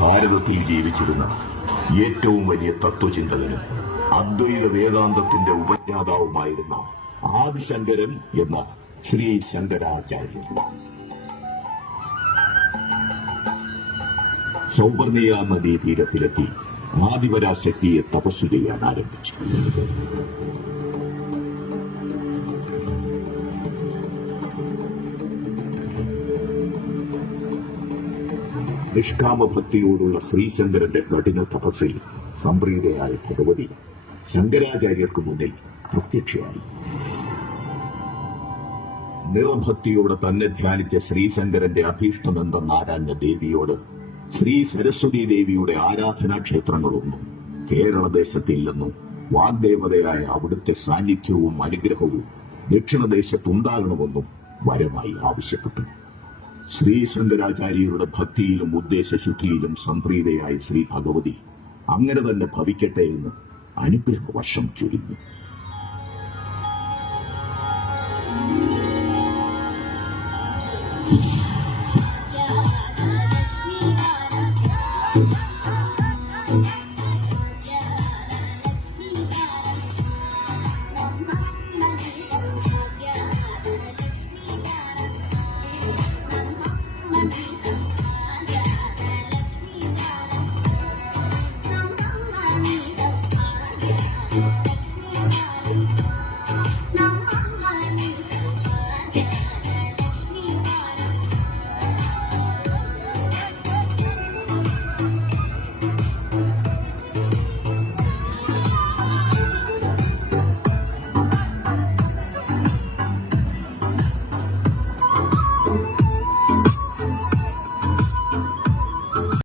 ഭാരതത്തിൽ ജീവിച്ചിരുന്ന ഏറ്റവും വലിയ തത്വചിന്തകനും അദ്വൈത വേദാന്തത്തിന്റെ ഉപജ്ഞാതാവുമായിരുന്ന ആദിശങ്കരൻ എന്ന ശ്രീ ശങ്കരാചാര്യൻ. സൗവർണിയ നദീ തീരത്തിലെത്തി ആദിപരാശക്തിയെ തപസ്സു ചെയ്യാൻ ആരംഭിച്ചു. നിഷ്കാമഭക്തിയോടുള്ള ശ്രീശങ്കരന്റെ കഠിന തപസ്സിൽ സംപ്രീതയായ ഭഗവതി ശങ്കരാചാര്യർക്ക് മുന്നിൽ പ്രത്യക്ഷയായി. നിറഭക്തിയോടെ തന്നെ ധ്യാനിച്ച ശ്രീശങ്കരന്റെ അഭീഷ്ടം എന്തെന്നാരാഞ്ഞ ദേവിയോട് ശ്രീ സരസ്വതി ദേവിയുടെ ആരാധനാ ക്ഷേത്രങ്ങളൊന്നും കേരളദേശത്തില്ലെന്നും വാഗ്ദേവതയായ അവിടുത്തെ സാന്നിധ്യവും അനുഗ്രഹവും ദക്ഷിണദേശത്തുണ്ടാകണമെന്നും വരമായി ആവശ്യപ്പെട്ടു. ശ്രീശങ്കരാചാര്യരുടെ ഭക്തിയിലും ഉദ്ദേശശുദ്ധിയിലും സംപ്രീതയായ ശ്രീ ഭഗവതി അങ്ങനെ തന്നെ ഭവിക്കട്ടെ എന്ന് അനുഗ്രഹ വർഷം ചൊരിഞ്ഞു Thank you.